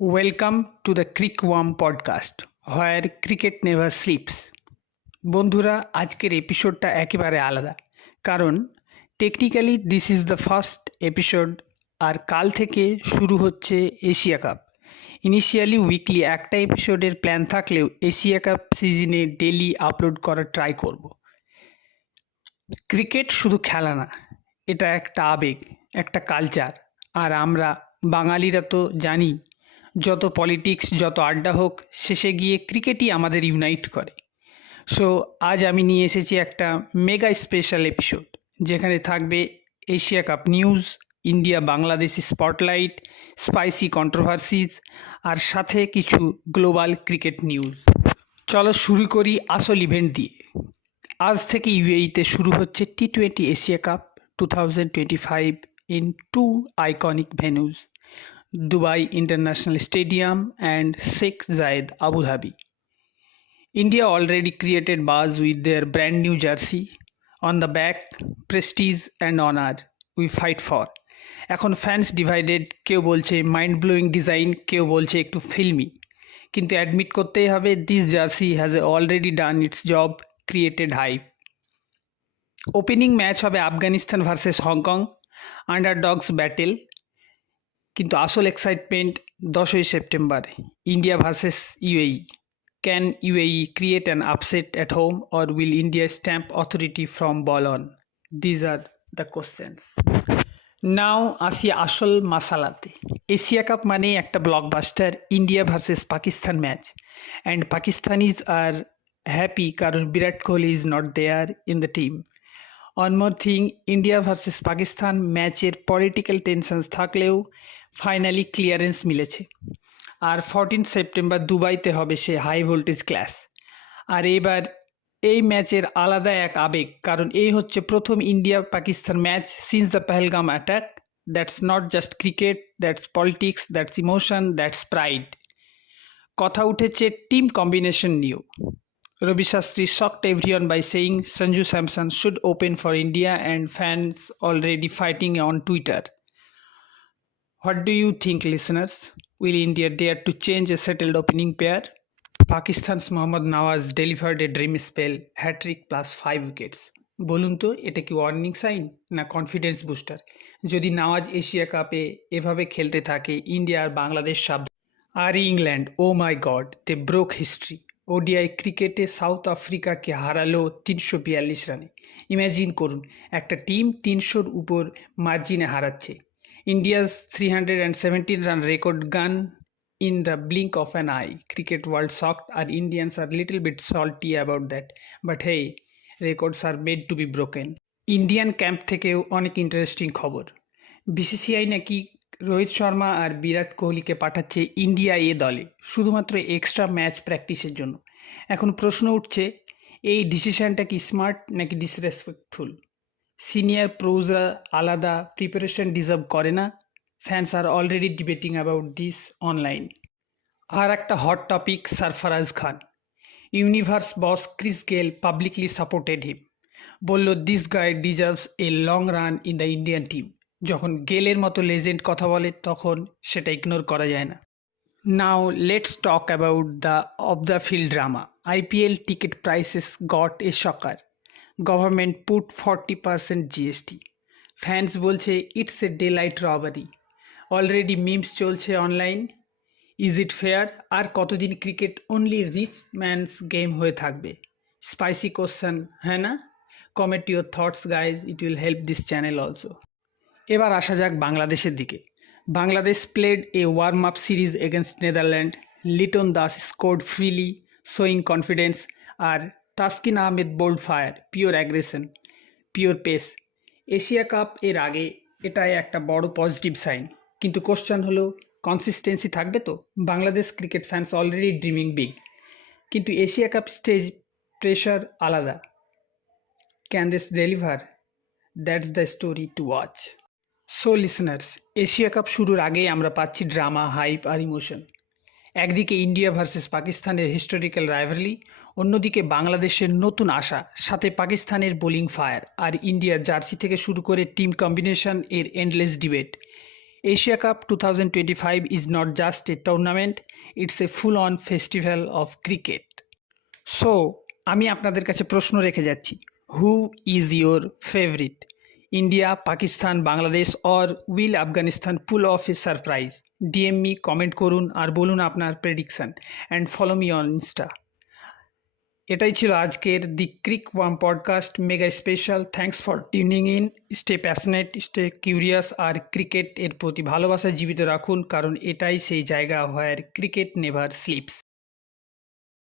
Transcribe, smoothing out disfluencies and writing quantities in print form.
Welcome to the Crickworm podcast, where cricket never sleeps. বন্ধুরা, আজকের এপিসোডটা একেবারে আলাদা, কারণ technically this is the first episode. আর কাল থেকে শুরু হচ্ছে এশিয়া কাপ। ইনিশিয়ালি উইকলি একটা এপিসোডের প্ল্যান থাকলেও এশিয়া কাপ সিজনে ডেলি আপলোড করার ট্রাই করব। ক্রিকেট শুধু খেলা না, এটা একটা আবেগ, একটা কালচার। আর আমরা বাঙালিরা তো জানি, যত পলিটিক্স, যত আড্ডা হোক, শেষে গিয়ে ক্রিকেটই আমাদের ইউনাইট করে। সো আজ আমি নিয়ে এসেছি একটা মেগা স্পেশাল এপিসোড, যেখানে থাকবে Asia cup news, India Bangladesh spotlight, spicy controversies, আর সাথে কিছু গ্লোবাল ক্রিকেট নিউজ। চলো শুরু করি আসল ইভেন্ট দিয়ে। আজ থেকে ইউএইতে শুরু হচ্ছে টি-20 Asia cup 2025 in two iconic venues, Dubai International Stadium and Sheikh Zayed Abu Dhabi. India already created buzz with their brand new jersey. On the back, prestige and honor we fight for. এখন fans divided, কেউ বলছে mind blowing design, কেউ বলছে একটু ফিল্মি, কিন্তু admit করতেই হবে this jersey has already done its job, created hype. Opening match হবে Afghanistan versus Hong Kong, underdogs battle. কিন্তু আসল এক্সাইটমেন্ট 10ই September, India versus UAE. Can UAE create an upset at home, or will India stamp authority from ball one? These are the questions. Now আসি আসল মাসালাতে। Asia cup মানে একটা blockbuster India versus Pakistan match, and Pakistanis are happy কারণ Virat Kohli is not there in the team. One more thing, India versus Pakistan ম্যাচের political tensions থাকলেও finally clearance মিলেছে। আর 14 সেপ্টেম্বর দুবাইতে হবে সে হাই ভোল্টেজ ক্লাস। আর এবার এই ম্যাচের আলাদা এক আবেগ, কারণ এই হচ্ছে প্রথম India Pakistan match since the Pahalgam attack. That's not just cricket, that's politics, that's emotion, that's pride. কথা উঠেছে টিম কম্বিনেশন নিয়েও। Ravi Shastri shocked everyone by saying Sanju Samson should open for India, and fans already fighting on Twitter. What do you think, listeners? Will India dare to change a settled opening pair? Pakistan's Mohammad Nawaz delivered a dream spell, hat-trick plus 5 wickets. বলুন তো, এটা কি warning sign না confidence booster? যদি Nawaz Asia কাপে এভাবে খেলতে থাকে, ইন্ডিয়া আর বাংলাদেশ আর England, oh my God, they broke history. ODI ক্রিকেটে সাউথ আফ্রিকাকে হারালো 342 রানে। ইম্যাজিন করুন, একটা টিম 300-র উপর মার্জিনে হারাচ্ছে। India's 317 run record gone in the blink of an eye. Cricket world shocked, আর Indians are little bit salty about that, but hey, records are made to be broken. Indian camp থেকেও অনেক interesting খবর। BCCI নাকি রোহিত শর্মা আর বিরাট কোহলিকে পাঠাচ্ছে India এ দলে শুধুমাত্র extra match প্র্যাকটিসের জন্য। এখন প্রশ্ন উঠছে, এই ডিসিশনটা কি স্মার্ট নাকি ডিসরেসপেক্টফুল? সিনিয়র প্রোজরা আলাদা প্রিপারেশন ডিজার্ভ করে না? Fans are already debating about this online. আর একটা hot topic, Sarfaraz Khan. Universe boss Chris Gayle publicly supported him, বলল this guy deserves a long run in the Indian team. যখন গেলের মতো লেজেন্ড কথা বলে, তখন সেটা ইগনোর করা যায় না। Now let's talk about the off the field drama. IPL ticket prices got a shocker. Government put 40% GST. Fans বলছে it's a daylight robbery. Already memes চলছে অনলাইন। Is it fair? আর কতদিন cricket only rich man's game হয়ে থাকবে? Spicy question, হ্যাঁ না? Comment your thoughts guys, it will help this channel also. এবার আসা যাক বাংলাদেশের দিকে। Bangladesh played a warm up series against Netherland. Liton Das scored freely, showing confidence, আর Taskin Ahmed bowled fire, pure aggression, pure pace. Asia cup এর আগে এটাই একটা বড় পজিটিভ সাইন, কিন্তু কোশ্চেন হলো কনসিস্টেন্সি থাকবে তো? Bangladesh cricket fans already dreaming big, কিন্তু এশিয়া কাপ স্টেজ প্রেশার আলাদা। Can this deliver? That's the story to watch. So listeners, Asia cup শুরুর আগেই আমরা পাচ্ছি ড্রামা, হাইপ আর ইমোশন। একদিকে ইন্ডিয়া ভার্সেস পাকিস্তানের হিস্টোরিক্যাল রাইভালরি, অন্যদিকে বাংলাদেশের নতুন আশা, সাথে পাকিস্তানের বোলিং ফায়ার, আর ইন্ডিয়ার জার্সি থেকে শুরু করে টিম কম্বিনেশন এর endless debate. Asia Cup 2025 is not just a tournament, it's a full-on festival of cricket. So আমি আপনাদের কাছে প্রশ্ন রেখে যাচ্ছি, who is your favourite? India, Pakistan, Bangladesh or will Afghanistan pull off a surprise? DM me, comment করুন আর বলুন আপনার prediction and follow me on Insta. এটাই ছিল আজকের the cric warm podcast mega special. Thanks for tuning in. Stay passionate, stay curious আর cricket এর প্রতি ভালোবাসা জীবিত রাখুন, কারণ এটাই সেই জায়গা হোয়ার ক্রিকেট নেভার স্লিপস।